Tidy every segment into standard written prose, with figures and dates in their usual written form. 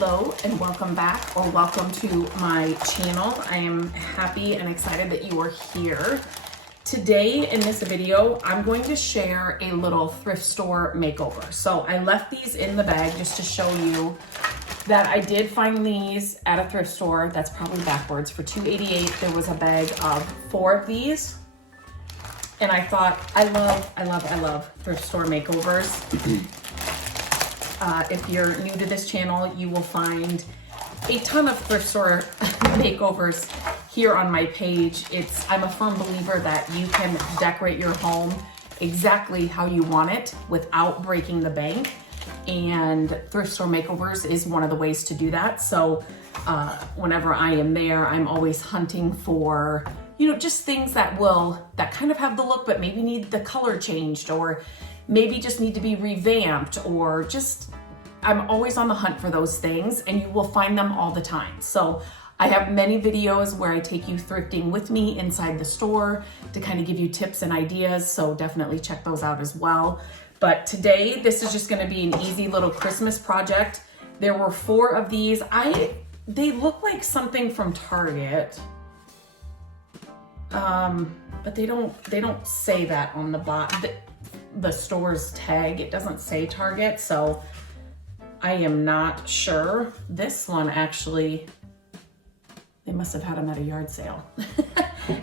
Hello and welcome back, or welcome to my channel. I am happy and excited that you are here. Today in this video, I'm going to share a little thrift store makeover. So I left these in the bag just to show you that I did find these at a thrift store. That's probably backwards. For $2.88, there was a bag of 4 of these. And I thought, I love thrift store makeovers. If you're new to this channel, you will find a ton of thrift store makeovers here on my page. I'm a firm believer that you can decorate your home exactly how you want it without breaking the bank. And thrift store makeovers is one of the ways to do that. So whenever I am there, I'm always hunting for, just things that kind of have the look, but maybe need the color changed, or maybe just need to be revamped, or I'm always on the hunt for those things, and you will find them all the time. So I have many videos where I take you thrifting with me inside the store to kind of give you tips and ideas. So definitely check those out as well. But today, this is just gonna be an easy little Christmas project. There were 4 of these. They look like something from Target. But they don't say that on the store's tag. It doesn't say Target, so I am not sure. This one actually, they must have had them at a yard sale.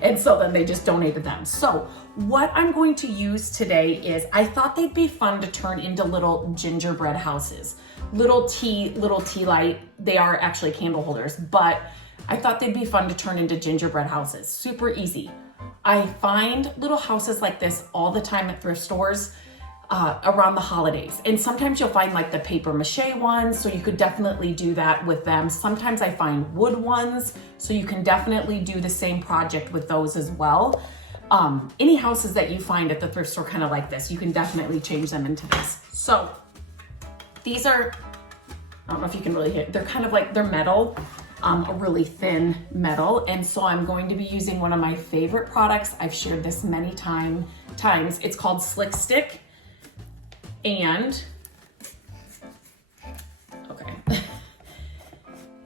And so then they just donated them. So what I'm going to use today is, I thought they'd be fun to turn into little gingerbread houses. Little tea light. They are actually candle holders, but I thought they'd be fun to turn into gingerbread houses. Super easy. I find little houses like this all the time at thrift stores around the holidays. And sometimes you'll find like the paper mache ones, so you could definitely do that with them. Sometimes I find wood ones, so you can definitely do the same project with those as well. Any houses that you find at the thrift store kind of like this, you can definitely change them into this. So these are, I don't know if you can really hear, they're kind of like, they're metal. A really thin metal. And so I'm going to be using one of my favorite products. I've shared this many times. It's called Slick Stick. And, okay.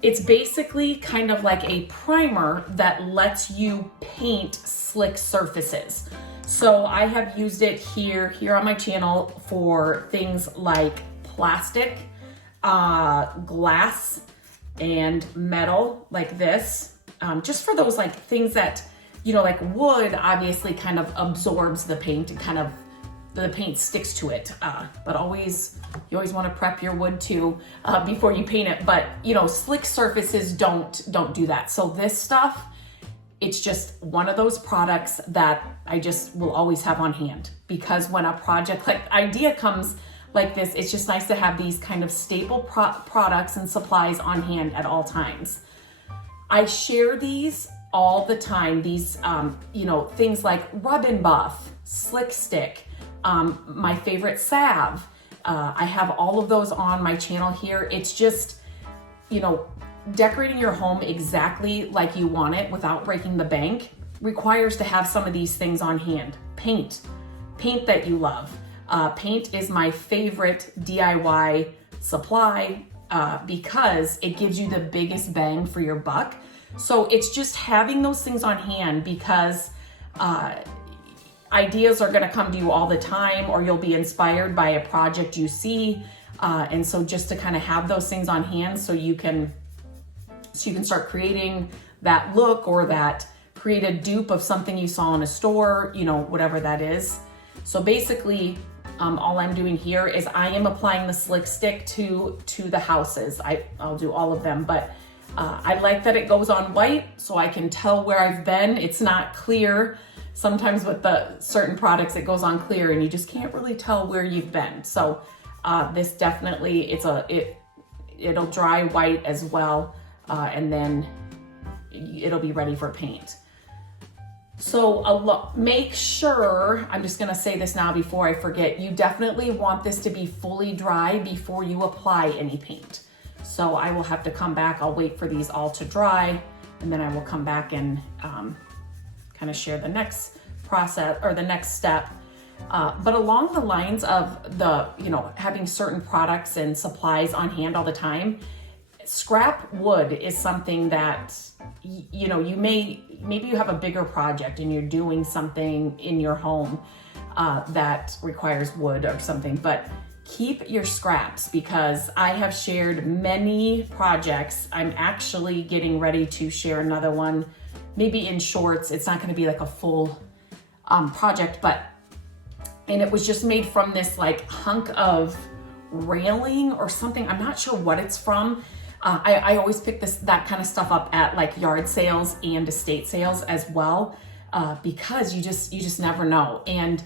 It's basically kind of like a primer that lets you paint slick surfaces. So I have used it here on my channel for things like plastic, glass, and metal like this, just for those like things that, like wood obviously kind of absorbs the paint and kind of the paint sticks to it. But you always want to prep your wood too before you paint it. But slick surfaces don't do that. So this stuff, it's just one of those products that I just will always have on hand, because when a project like idea comes like this, it's just nice to have these kind of staple products and supplies on hand at all times. I share these all the time. These, things like Rub and Buff, Slick Stick, my favorite salve. I have all of those on my channel here. It's just, decorating your home exactly like you want it without breaking the bank requires to have some of these things on hand. Paint that you love. Paint is my favorite DIY supply because it gives you the biggest bang for your buck. So it's just having those things on hand, because ideas are going to come to you all the time, or you'll be inspired by a project you see. And so just to kind of have those things on hand so you can start creating that look, or that create a dupe of something you saw in a store, whatever that is. So basically, all I'm doing here is I am applying the Slick Stick to the houses. I'll do all of them, but I like that it goes on white so I can tell where I've been. It's not clear. Sometimes with the certain products, it goes on clear and you just can't really tell where you've been. So this definitely, it'll dry white as well, and then it'll be ready for paint. So make sure, I'm just gonna say this now before I forget, you definitely want this to be fully dry before you apply any paint. So I will have to come back, I'll wait for these all to dry, and then I will come back and kind of share the next process, or the next step. But along the lines of having certain products and supplies on hand all the time, scrap wood is something that, you know, maybe you have a bigger project and you're doing something in your home that requires wood or something, but keep your scraps, because I have shared many projects. I'm actually getting ready to share another one, maybe in shorts. It's not going to be like a full project, and it was just made from this like hunk of railing or something. I'm not sure what it's from. I always pick that kind of stuff up at like yard sales and estate sales as well, because you just never know. And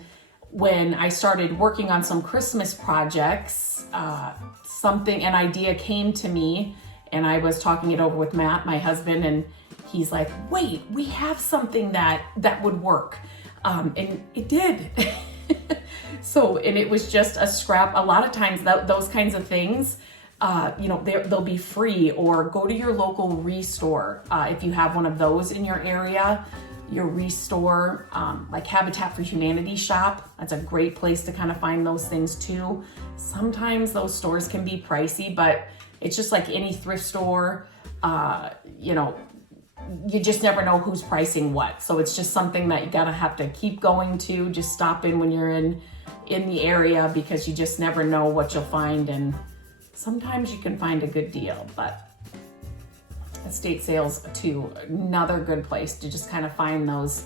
when I started working on some Christmas projects, an idea came to me, and I was talking it over with Matt, my husband, and he's like, wait, we have something that would work. And it did. And it was just a scrap. A lot of times those kinds of things, you know, they'll be free, or go to your local restore. If you have one of those in your area, your restore, like Habitat for Humanity shop, that's a great place to kind of find those things too. Sometimes those stores can be pricey, but it's just like any thrift store, you know, you just never know who's pricing what. So it's just something that you have to keep going to. Just stop in when you're in the area, because you just never know what you'll find. And sometimes you can find a good deal, but estate sales too, another good place to just kind of find those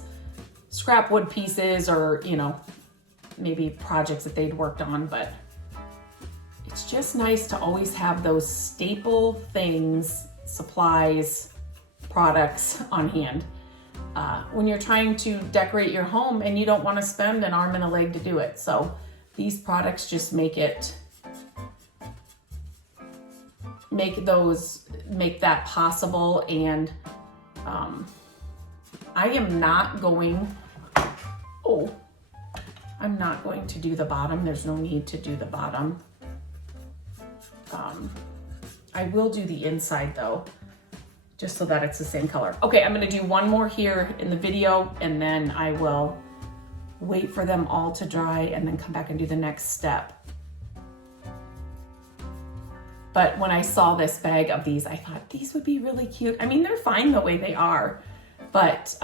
scrap wood pieces, or, you know, maybe projects that they'd worked on. But it's just nice to always have those staple things, supplies, products on hand when you're trying to decorate your home and you don't want to spend an arm and a leg to do it. So these products just make that possible. And I'm not going to do the bottom. There's no need to do the bottom. I will do the inside though, just so that it's the same color. Okay, I'm gonna do one more here in the video, and then I will wait for them all to dry and then come back and do the next step. But when I saw this bag of these, I thought these would be really cute. I mean, they're fine the way they are, but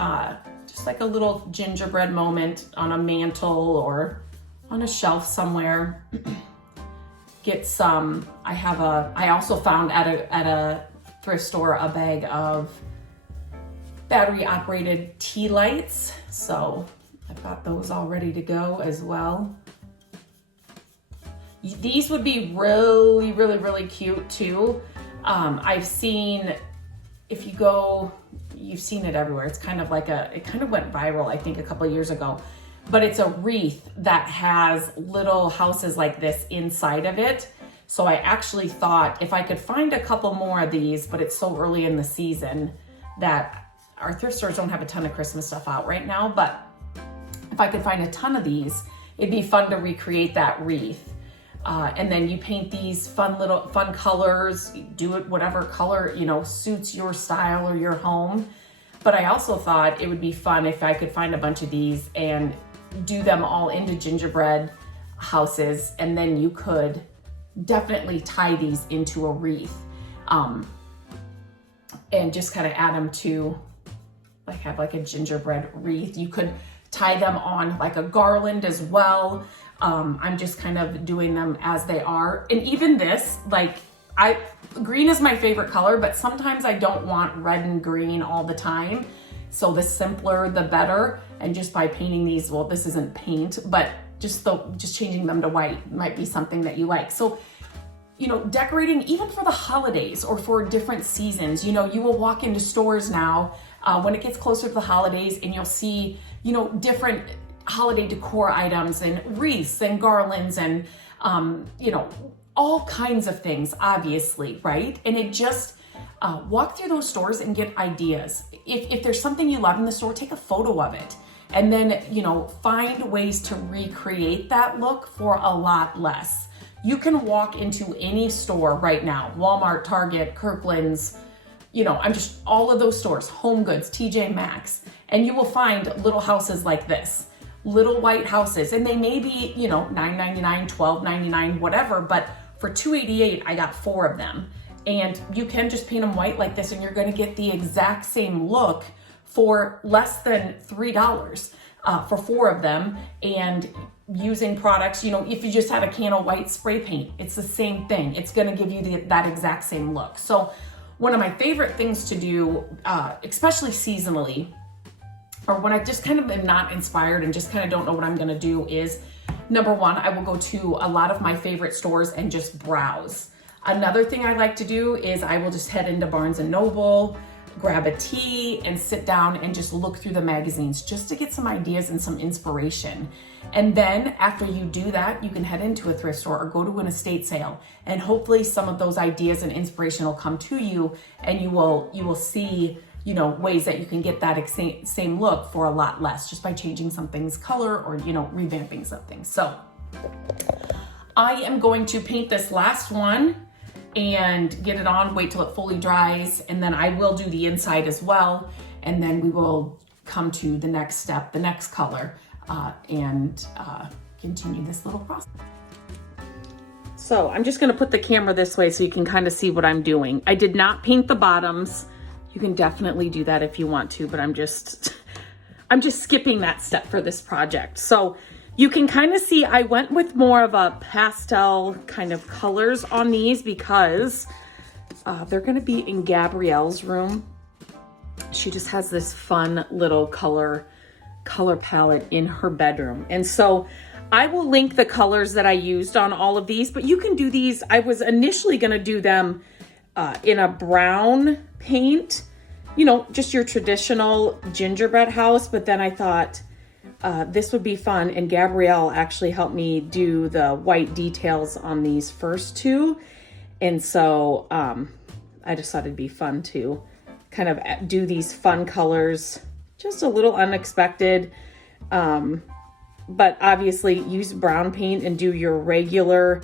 just like a little gingerbread moment on a mantle or on a shelf somewhere. Get some, I also found at a thrift store a bag of battery operated tea lights. So I've got those all ready to go as well. These would be really, really, really cute too. I've seen, you've seen it everywhere. It's kind of like it kind of went viral, I think, a couple of years ago, but it's a wreath that has little houses like this inside of it. So I actually thought if I could find a couple more of these, but it's so early in the season that our thrift stores don't have a ton of Christmas stuff out right now, but if I could find a ton of these, it'd be fun to recreate that wreath. And then you paint these fun colors, do it whatever color, you know, suits your style or your home. But I also thought it would be fun if I could find a bunch of these and do them all into gingerbread houses, and then you could definitely tie these into a wreath, and just kind of add them to have like a gingerbread wreath. You could tie them on like a garland as well. I'm just kind of doing them as they are. And even this, green is my favorite color, but sometimes I don't want red and green all the time. So the simpler, the better. And just by painting these, well, this isn't paint, but just changing them to white might be something that you like. So, you know, decorating even for the holidays or for different seasons, you know, you will walk into stores now when it gets closer to the holidays, and you'll see, you know, different holiday decor items and wreaths and garlands and, you know, all kinds of things, obviously, right? And it just, walk through those stores and get ideas. If there's something you love in the store, take a photo of it. And then, you know, find ways to recreate that look for a lot less. You can walk into any store right now, Walmart, Target, Kirkland's, you know, all of those stores, Home Goods, TJ Maxx, and you will find little houses like this, little white houses. And they may be, you know, $9.99, $12.99, whatever, but for $2.88, I got 4 of them. And you can just paint them white like this and you're gonna get the exact same look for less than $3 for 4 of them. And using products, you know, if you just had a can of white spray paint, it's the same thing. It's gonna give you that exact same look. So one of my favorite things to do, especially seasonally, or when I just kind of am not inspired and just kind of don't know what I'm gonna do, is number one, I will go to a lot of my favorite stores and just browse. Another thing I like to do is I will just head into Barnes & Noble, grab a tea, and sit down and just look through the magazines just to get some ideas and some inspiration. And then after you do that, you can head into a thrift store or go to an estate sale, and hopefully some of those ideas and inspiration will come to you, and you will see, you know, ways that you can get that same look for a lot less just by changing something's color or, you know, revamping something. So I am going to paint this last one and get it on, wait till it fully dries, and then I will do the inside as well, and then we will come to the next step, the next color, and continue this little process. So I'm just gonna put the camera this way so you can kind of see what I'm doing. I did not paint the bottoms. You can definitely do that if you want to, but I'm just skipping that step for this project. So you can kind of see I went with more of a pastel kind of colors on these because they're gonna be in Gabrielle's room. She just has this fun little color palette in her bedroom. And so I will link the colors that I used on all of these, but you can do these. I was initially gonna do them in a brown paint, you know, just your traditional gingerbread house, but then I thought, this would be fun, and Gabrielle actually helped me do the white details on these first 2, and so I just thought it'd be fun to kind of do these fun colors, just a little unexpected, but obviously use brown paint and do your regular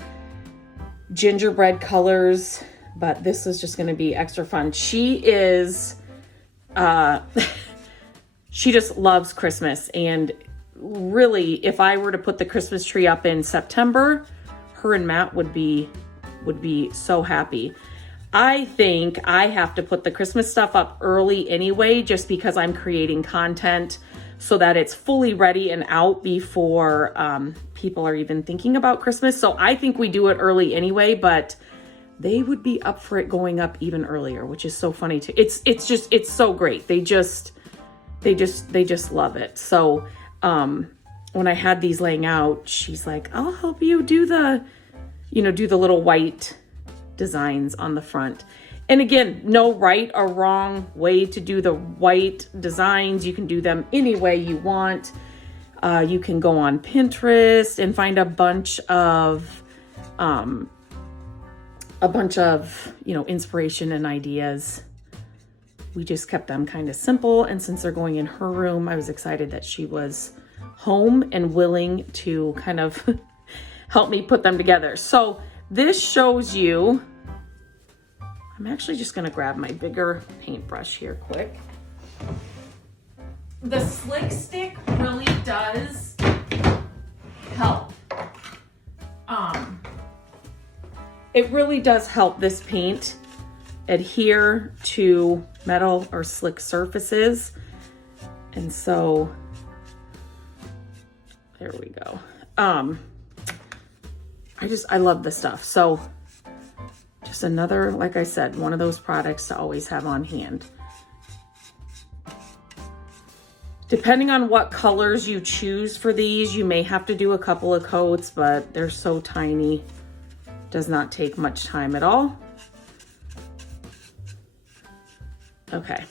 gingerbread colors, but this is just going to be extra fun. She is, she just loves Christmas, and really, if I were to put the Christmas tree up in September, her and Matt would be so happy. I think I have to put the Christmas stuff up early anyway, just because I'm creating content so that it's fully ready and out before people are even thinking about Christmas. So I think we do it early anyway, but they would be up for it going up even earlier, which is so funny too. It's so great. They just love it. So when I had these laying out, she's like, I'll help you do the little white designs on the front. And again, no right or wrong way to do the white designs. You can do them any way you want. You can go on Pinterest and find a bunch of inspiration and ideas. We just kept them kind of simple, and since they're going in her room, I was excited that she was home and willing to kind of help me put them together. So this shows you, I'm actually just gonna grab my bigger paintbrush here quick. The slick stick really does help. It really does help this paint adhere to metal or slick surfaces. And so there we go. I love this stuff. So just another, like I said, one of those products to always have on hand. Depending on what colors you choose for these, you may have to do a couple of coats, but they're so tiny. Does not take much time at all. Okay,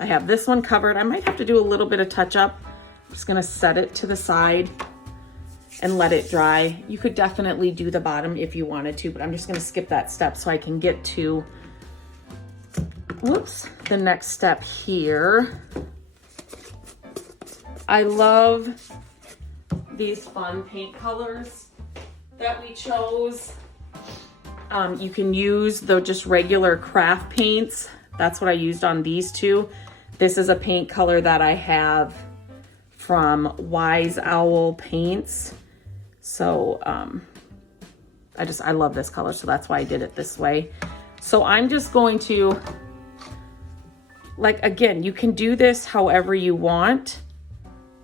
I have this one covered. I might have to do a little bit of touch up. I'm just gonna set it to the side and let it dry. You could definitely do the bottom if you wanted to, but I'm just gonna skip that step so I can get to, the next step here. I love these fun paint colors that we chose. You can use the just regular craft paints. That's what I used on these 2. This is a paint color that I have from Wise Owl Paints. So I love this color, so that's why I did it this way. So I'm just going to, like, again, you can do this however you want.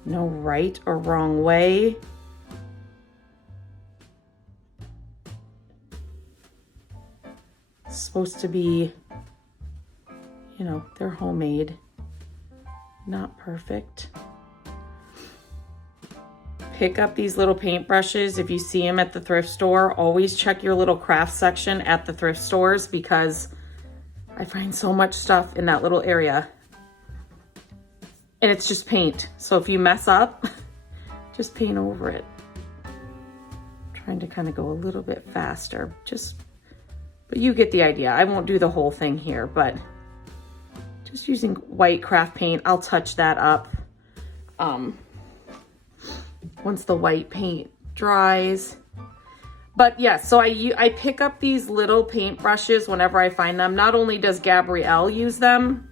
No right or wrong way. It's supposed to be, you know, they're homemade, not perfect. Pick up these little paintbrushes. If you see them at the thrift store, always check your little craft section at the thrift stores, because I find so much stuff in that little area. And it's just paint. So if you mess up, just paint over it. Trying to kind of go a little bit faster, but you get the idea. I won't do the whole thing here, but just using white craft paint, I'll touch that up. Once the white paint dries. But yeah, so I pick up these little paint brushes whenever I find them. Not only does Gabrielle use them,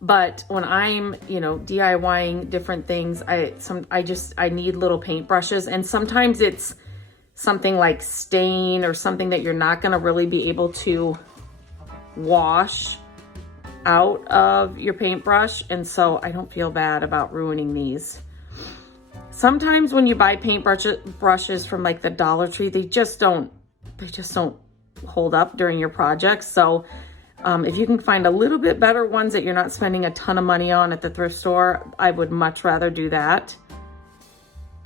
but when I'm, you know, DIYing different things, I need little paint brushes. And sometimes it's something like stain or something that you're not gonna really be able to wash out of your paintbrush. And so I don't feel bad about ruining these. Sometimes when you buy paint brushes from like the Dollar Tree, they just don't hold up during your projects. So if you can find a little bit better ones that you're not spending a ton of money on at the thrift store, I would much rather do that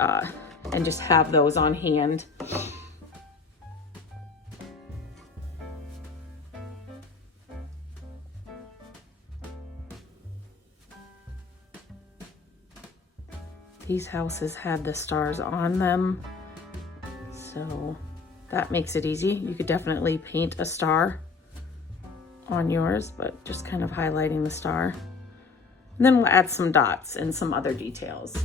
and just have those on hand. These houses had the stars on them, so that makes it easy. You could definitely paint a star on yours, but just kind of highlighting the star. And then we'll add some dots and some other details.